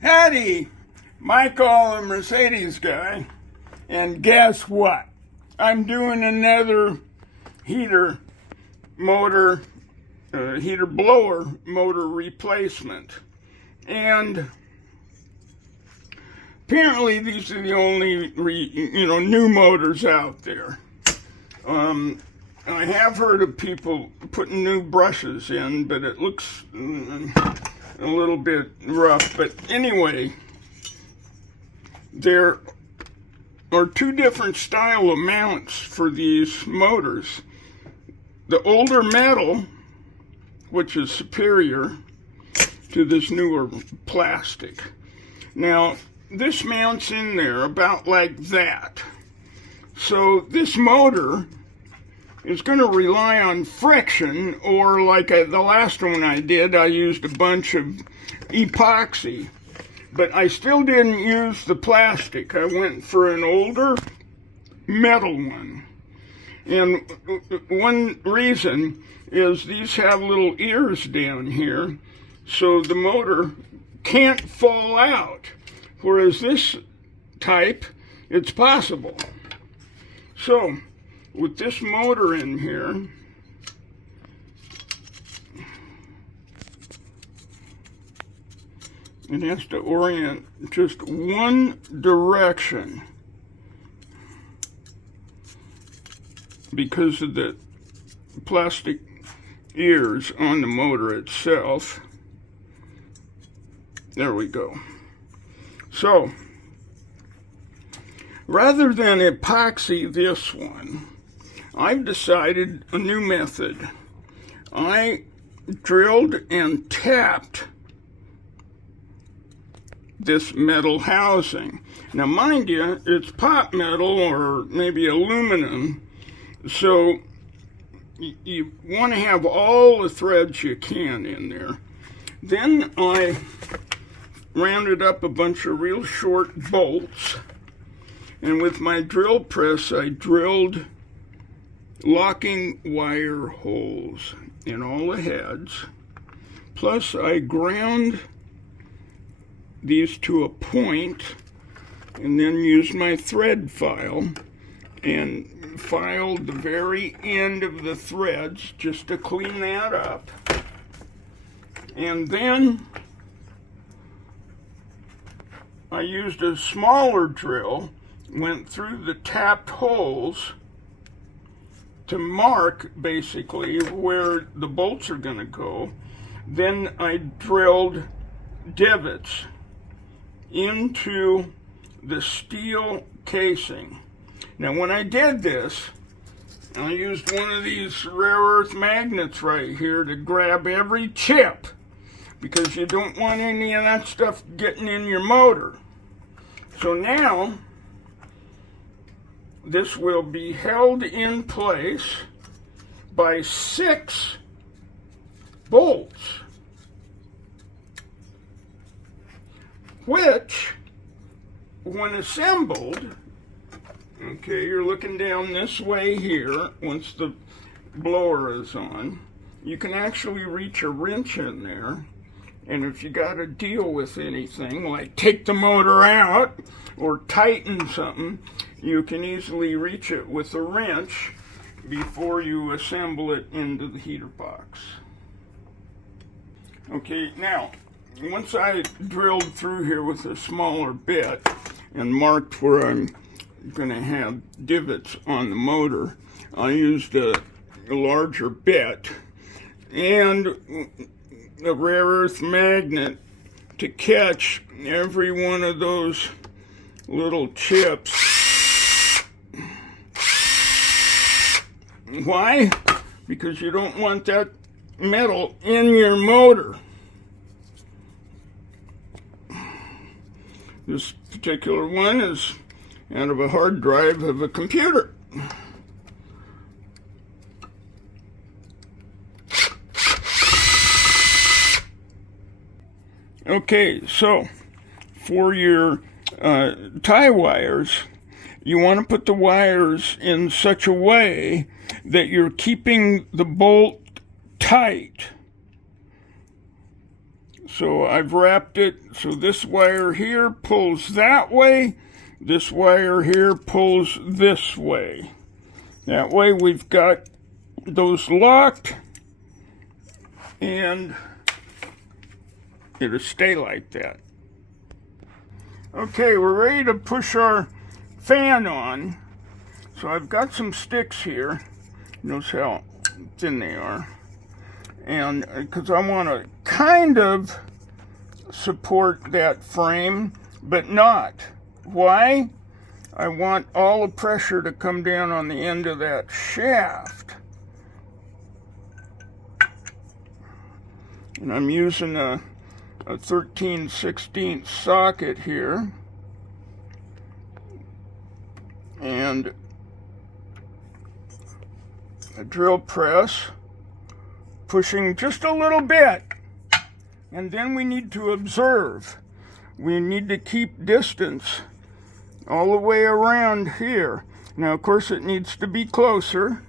Howdy, Michael, a Mercedes guy, and guess what? I'm doing another heater motor, heater blower motor replacement, and apparently these are the only new motors out there. I have heard of people putting new brushes in, but it looks a little bit rough. But anyway, there are two different style of mounts for these motors. The older metal, which is superior to this newer plastic. Now, this mounts in there about like that. So this motor is going to rely on friction, or like the last one I did, I used a bunch of epoxy. But I still didn't use the plastic. I went for an older metal one. And one reason is these have little ears down here, so the motor can't fall out. Whereas this type, it's possible. So, with this motor in here, it has to orient just one direction because of the plastic ears on the motor itself. There we go. So, rather than epoxy this one, I've decided a new method. I drilled and tapped this metal housing. Now, mind you, it's pot metal or maybe aluminum, so you want to have all the threads you can in there. Then I rounded up a bunch of real short bolts, and with my drill press I drilled locking wire holes in all the heads. Plus I ground these to a point and then used my thread file and filed the very end of the threads just to clean that up. And then I used a smaller drill, went through the tapped holes to mark basically where the bolts are going to go. Then I drilled divots into the steel casing. Now when I did this, I used one of these rare earth magnets right here to grab every chip, because you don't want any of that stuff getting in your motor. So now this will be held in place by 6 bolts, which, when assembled, okay, you're looking down this way here, once the blower is on, you can actually reach a wrench in there, and if you got to deal with anything, like take the motor out or tighten something, you can easily reach it with a wrench before you assemble it into the heater box. Okay, now, once I drilled through here with a smaller bit and marked where I'm going to have divots on the motor, I used a larger bit and a rare earth magnet to catch every one of those little chips. Why? Because you don't want that metal in your motor. This particular one is out of a hard drive of a computer. Okay, so for your tie wires, you want to put the wires in such a way that you're keeping the bolt tight So I've wrapped it so this wire here pulls that way, this wire here pulls this way. That way we've got those locked and it'll stay like that. Okay, we're ready to push our fan on. So I've got some sticks here. Notice how thin they are. And because I want to kind of support that frame, but not. Why? I want all the pressure to come down on the end of that shaft. And I'm using a 13/16 socket here. And a drill press, pushing just a little bit. And then we need to observe. We need to keep distance all the way around here. Now, of course, it needs to be closer.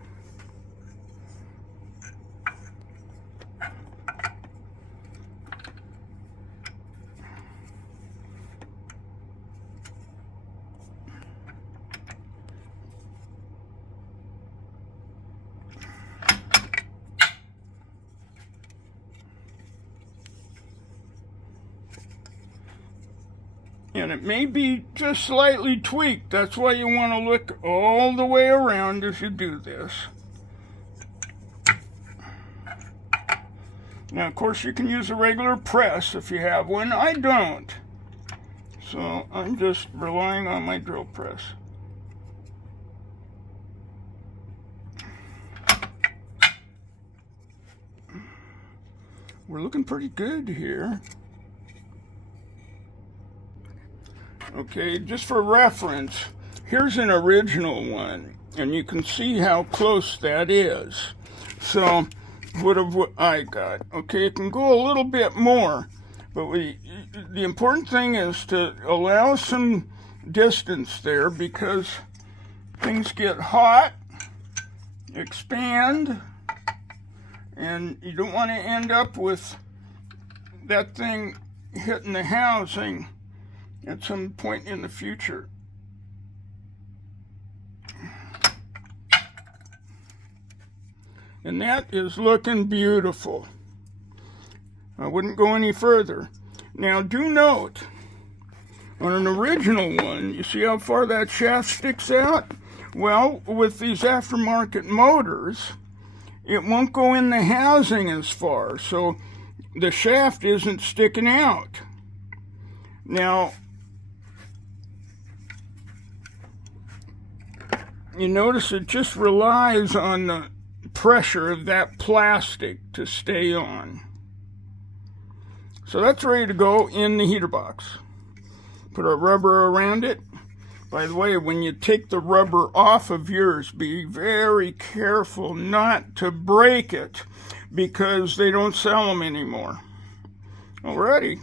And it may be just slightly tweaked. That's why you want to look all the way around as you do this. Now, of course, you can use a regular press if you have one. I don't. So I'm just relying on my drill press. We're looking pretty good here. Okay, just for reference, here's an original one, and you can see how close that is. So, what have I got? Okay, it can go a little bit more, but the important thing is to allow some distance there because things get hot, expand, and you don't want to end up with that thing hitting the housing at some point in the future. And that is looking beautiful. I wouldn't go any further. Now do note, on an original one, you see how far that shaft sticks out? Well, with these aftermarket motors, it won't go in the housing as far, so the shaft isn't sticking out. Now, you notice it just relies on the pressure of that plastic to stay on. So that's ready to go in the heater box. Put our rubber around it. By the way, when you take the rubber off of yours, be very careful not to break it because they don't sell them anymore. Alrighty.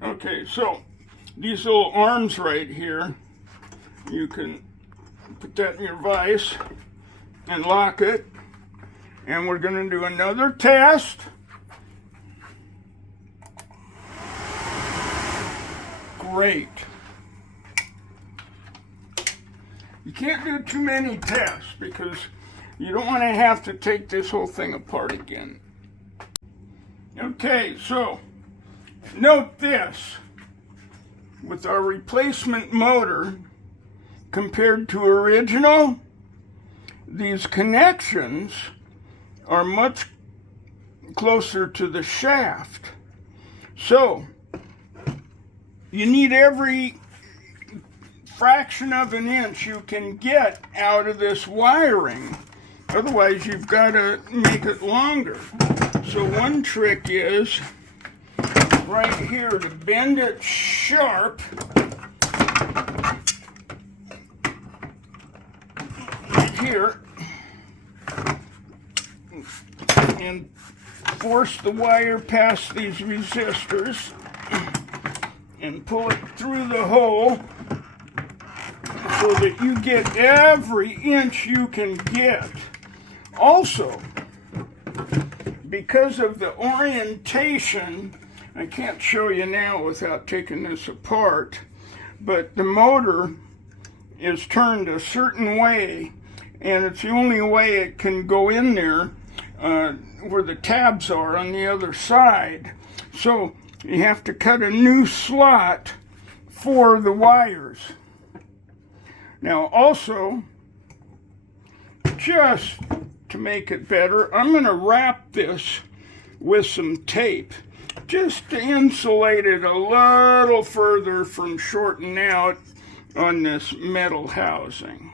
Okay, so these little arms right here, you can put that in your vise and lock it. And we're going to do another test. Great. You can't do too many tests because you don't want to have to take this whole thing apart again. Okay, so note this. With our replacement motor, compared to original, these connections are much closer to the shaft. So, you need every fraction of an inch you can get out of this wiring. Otherwise, you've got to make it longer. So one trick is right here to bend it sharp. Here and force the wire past these resistors and pull it through the hole so that you get every inch you can get. Also, be because of the orientation, I can't show you now without taking this apart, but the motor is turned a certain way, and it's the only way it can go in there where the tabs are on the other side. So you have to cut a new slot for the wires. Now also, just to make it better, I'm going to wrap this with some tape just to insulate it a little further from shorting out on this metal housing.